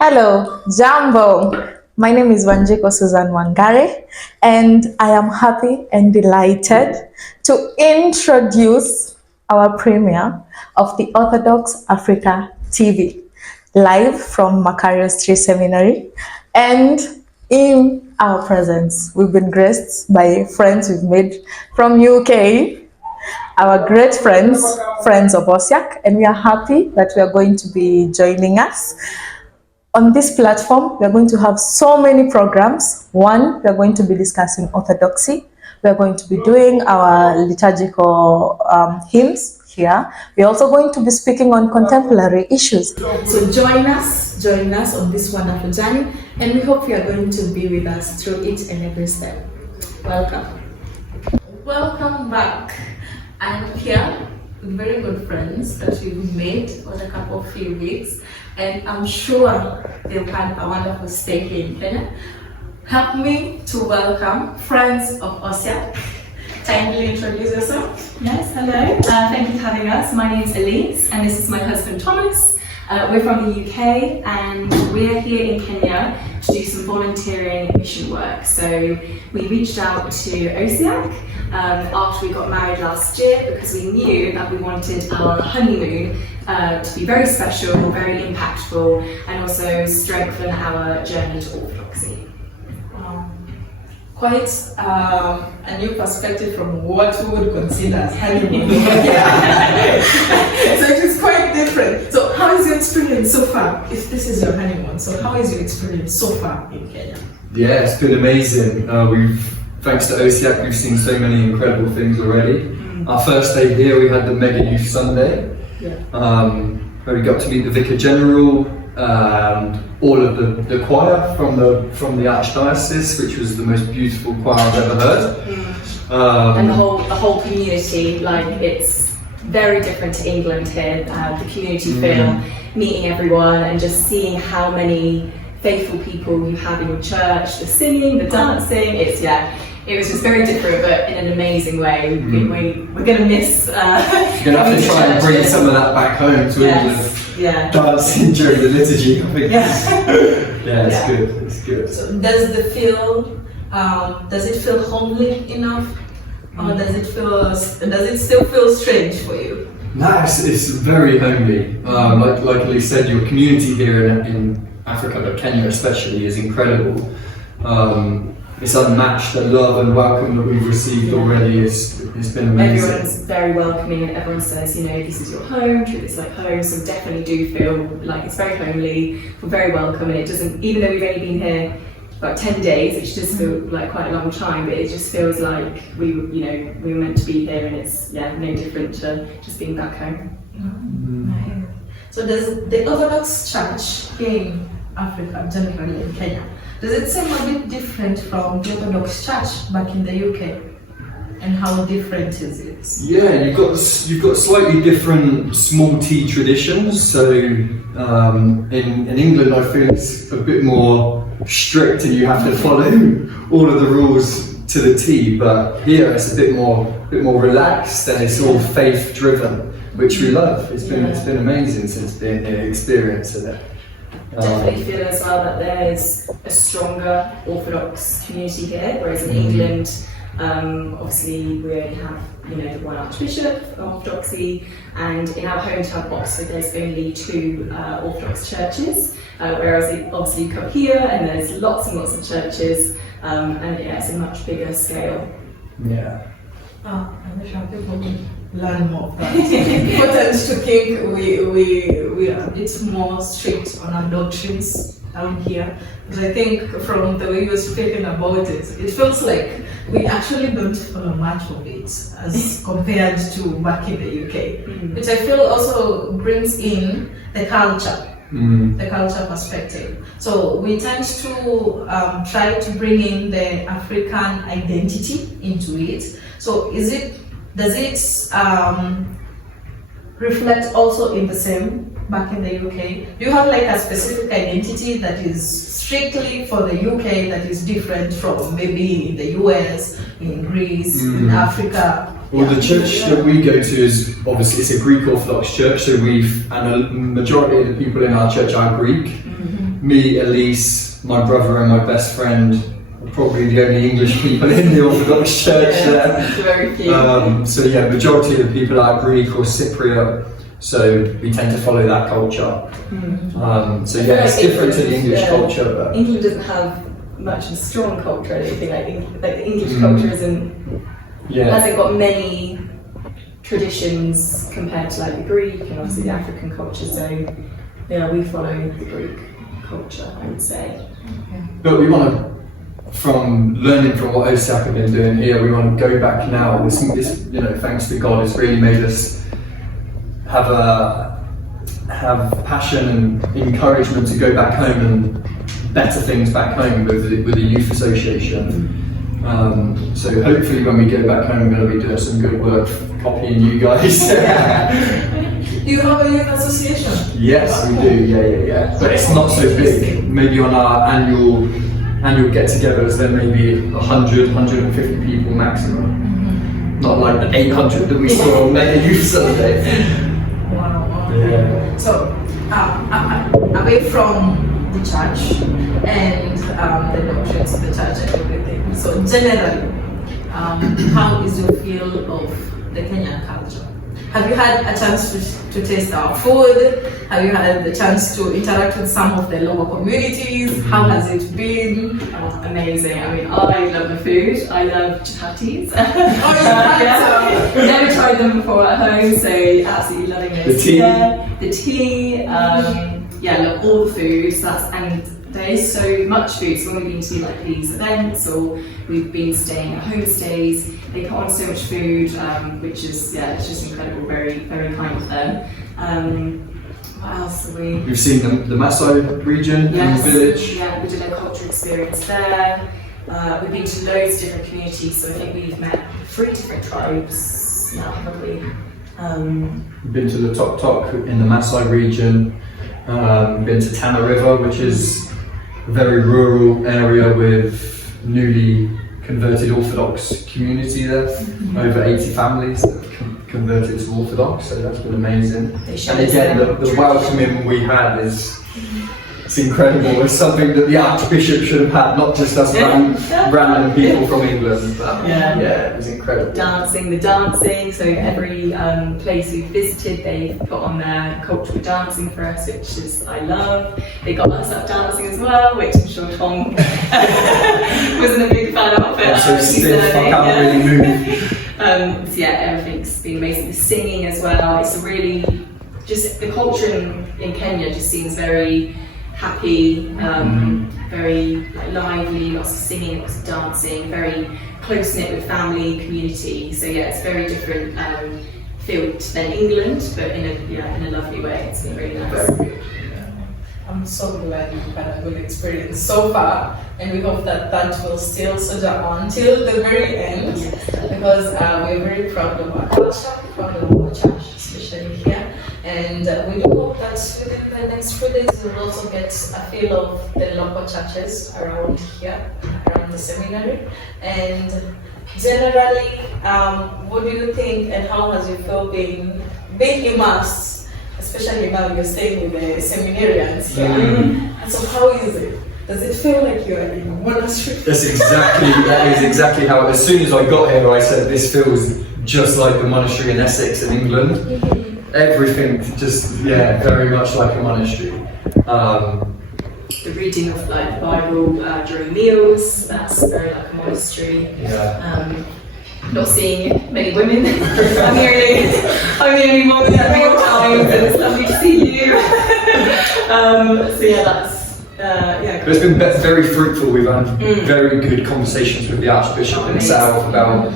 Hello, Jambo. My name is Wanjiko Susan Wangare, and I am happy and delighted to introduce our premiere of the Orthodox Africa TV, live from Macario Street Seminary. And in our presence, we've been graced by friends we've made from UK, our great friends of Osiak, and we are happy that we are going to be joining us. On this platform, we are going to have so many programs. One, we are going to be discussing orthodoxy. We are going to be doing our liturgical hymns here. We're also going to be speaking on contemporary issues. So join us on this wonderful journey, and we hope you are going to be with us through each and every step. Welcome. Welcome back. I'm here with very good friends that we've made over a couple of few weeks, and I'm sure they've had a wonderful stay here in Kenya. Help me to welcome friends of Osiak. Kindly introduce yourself. Yes, hello. Thank you for having us. My name is Elise, and this is my husband Thomas. We're from the UK, and we're here in Kenya to do some volunteering mission work. So we reached out to Osiak after we got married last year because we knew that we wanted our honeymoon to be very special, very impactful, and also strengthen our journey to Orthodoxy. Quite a new perspective from what we would consider as honeymoon. So it is quite different. So how is your experience so far? If this is your honeymoon, so how is your experience so far in Kenya? Yeah, it's been amazing. Thanks to OSIAC, we've seen so many incredible things already. Our first day here, we had the Mega Youth Sunday, where we got to meet the Vicar General, all of the choir from the Archdiocese, which was the most beautiful choir I've ever heard. And the whole community, like it's very different to England here. The community feel, meeting everyone and just seeing how many faithful people you have in your church, the singing, the dancing, it was just very different, but in an amazing way. We're going to miss. You're going to have to try and bring some of that back home to England. Yeah. Dancing during the liturgy, I think. It's good. It's good. So does it feel homely enough, or does it still feel strange for you? No, it's very homely. Like Elise said, your community here in Africa, but Kenya especially, is incredible. It's unmatched. The love and welcome that we've received already has been amazing. Everyone's very welcoming, and everyone says, this is your home, treat this like home. So definitely do feel like it's very homely. We're very welcome, and it doesn't. Even though we've only been here about 10 days, which does feel like quite a long time, but it just feels like we were meant to be here, and it's no different to just being back home. So does the Orthodox Church in Africa, generally in Kenya, does it seem a bit different from the Orthodox Church back in the UK? And how different is it? Yeah, you've got slightly different small T traditions. So in England, I feel it's a bit more strict, and you have to follow all of the rules to the T. But here, it's a bit more relaxed, and it's all faith driven, which we love. It's been amazing since being here, experiencing it. Definitely feel as well that there's a stronger Orthodox community here, whereas in England, obviously we only have the one Archbishop of Orthodoxy, and in our hometown Oxford there's only 2 Orthodox churches, whereas obviously you come here and there's lots and lots of churches, and it's a much bigger scale. Yeah. I wish our people would learn more of that. People tend to think we are a bit more strict on our doctrines down here. But I think from the way you're speaking about it, it feels like we actually don't follow much of it as compared to back in the UK. Which I feel also brings in the culture. The culture perspective. So we tend to try to bring in the African identity into it. So does it reflect also in the same back in the UK? Do you have like a specific identity that is strictly for the UK that is different from maybe in the US, in Greece, in Africa? Well, the church that we go to is obviously it's a Greek Orthodox church, so and a majority of the people in our church are Greek. me, Elise, my brother and my best friend are probably the only English people in the Orthodox Church there. Very few. So yeah, majority of the people are Greek or Cypriot, so we tend to follow that culture. So yeah, it's different to the English culture. But England doesn't have much of a strong culture, I don't think. Like the English culture hasn't got many traditions compared to like the Greek and obviously the African culture. So yeah, we follow the Greek culture, I would say. But we want to, from learning from what OSAC have been doing here, we want to go back now. This, you know, thanks to God, it's really made us have passion and encouragement to go back home and better things back home with the youth association. So hopefully when we go back home, we're going to be doing some good work copying you guys. Do you have a youth association? Yes, we do. Yeah. But it's not so big. Maybe on our annual get-togethers, there may be 100, 150 people maximum. Not like the 800 that we saw on Mega Youth Sunday. Wow. Yeah. So, away from the church and the doctrines of the church and everything. So, generally, how is your feel of the Kenyan culture? Have you had a chance to taste our food? Have you had the chance to interact with some of the local communities? How has it been? Oh, amazing. I mean, I love the food. I love chapatis. Never tried them before at home, so absolutely loving those. The tea. The tea. I love all the food. And there is so much food. So when we've been to like these events or we've been staying at homestays, they put on so much food, which is it's just incredible. Very, very kind of them. What else are we? We've seen the Masai region in the village. Yeah, we did a cultural experience there. We've been to loads of different communities, so I think we've met 3 different tribes now, probably. We've been to the Tok Tok in the Masai region. Been to Tana River, which is a very rural area with newly converted Orthodox community there. Over 80 families that have converted to Orthodox, so that's been amazing. And again, the welcoming we had it's incredible. It's something that the Archbishop should have had, not just us random people from England. But it was incredible. The dancing. So every place we visited, they put on their cultural dancing for us, which is I love. They got us up dancing as well, which I'm sure Tom wasn't a big fan of. I'm so stiff, I can't really move. So everything's been amazing. The singing as well. It's really just the culture in Kenya just seems very happy, very lively, lots of singing, lots of dancing, very close-knit with family, community. So it's very different feel than England, but in a lovely way. It's been really nice. I'm so glad you've had a good experience so far, and we hope that will still soldier on till the very end, because we're very proud of our culture, proud of our church, especially here. And we do hope that within the next few days you'll also get a feel of the local churches around here, around the seminary. And generally, what do you think and how has you feel being immersed, especially now you're staying with the seminarians here? And so how is it? Does it feel like you're in a monastery? That is exactly how, as soon as I got here, I said this feels just like the monastery in Essex in England. Everything just, very much like a monastery. The reading of like the Bible during meals, that's very like a monastery. Not seeing many women. I'm the only woman at meal times, and it's lovely to see you. But it's been very fruitful. We've had very good conversations with the Archbishop himself about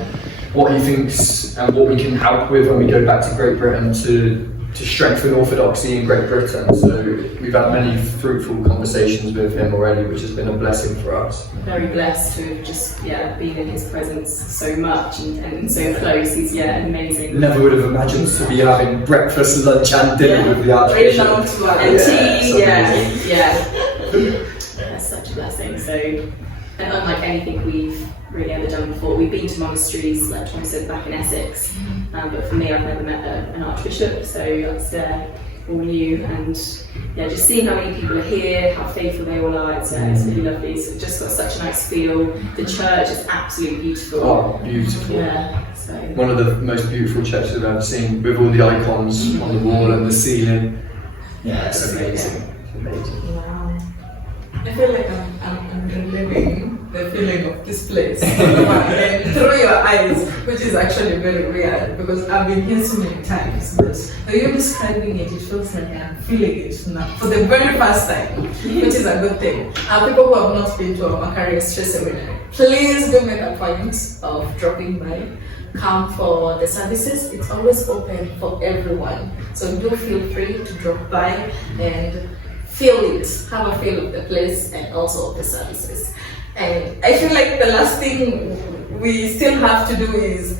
what he thinks and what we can help with when we go back to Great Britain to strengthen orthodoxy in Great Britain. So we've had many fruitful conversations with him already, which has been a blessing for us. Very blessed to have just been in his presence so much and so close. He's amazing. Never would have imagined to be having breakfast, lunch and dinner with the Archbishop. And tea, That's such a blessing. So, and unlike anything we've really ever done before, we've been to monasteries, like Tom said, back in Essex, but for me I've never met an archbishop, so that's all new, and yeah, just seeing how many people are here, how faithful they all are, it's really lovely. So it's just got such a nice feel. The church is absolutely beautiful. Oh, beautiful. Yeah, so. One of the most beautiful churches I've ever seen, with all the icons on the wall and the ceiling. Yeah, It's amazing. It's amazing. Wow. I feel like I'm reliving the feeling of this place and through your eyes, which is actually very weird because I've been here so many times, but when you're describing it, it feels like I'm feeling it now for the very first time, which is a good thing. People who have not been to our Macari Stress Seminary, please do make a point of dropping by. Come for the services. It's always open for everyone, so do feel free to drop by and feel it, have a feel of the place and also of the services. And I feel like the last thing we still have to do is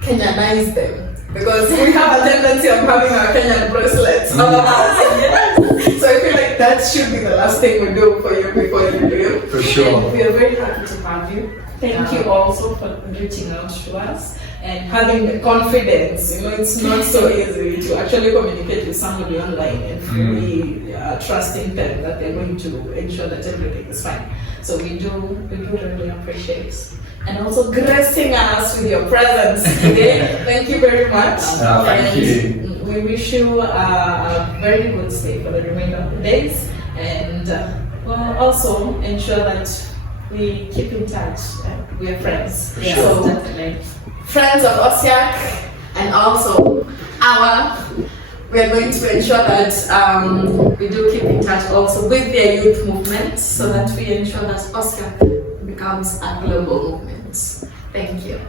Kenyanize them, because we have a tendency of having our Kenyan bracelets all of us. So I feel like that should be the last thing we do for you before you leave. For sure. And we are very happy to have you. Thank you also for reaching out to us and having the confidence. You know, it's not so easy to actually communicate with somebody online and fully trusting them that they're going to ensure that everything is fine. So we do really appreciate, and also gracing us with your presence today. Thank you very much. Thank you. We wish you a very good stay for the remainder of the days, and we'll also ensure that we keep in touch. We are friends. Yeah, So definitely. friends of OSIAC, and also we are going to ensure that we do keep in touch also with their youth movement, so that we ensure that OSIAC becomes a global movement. Thank you.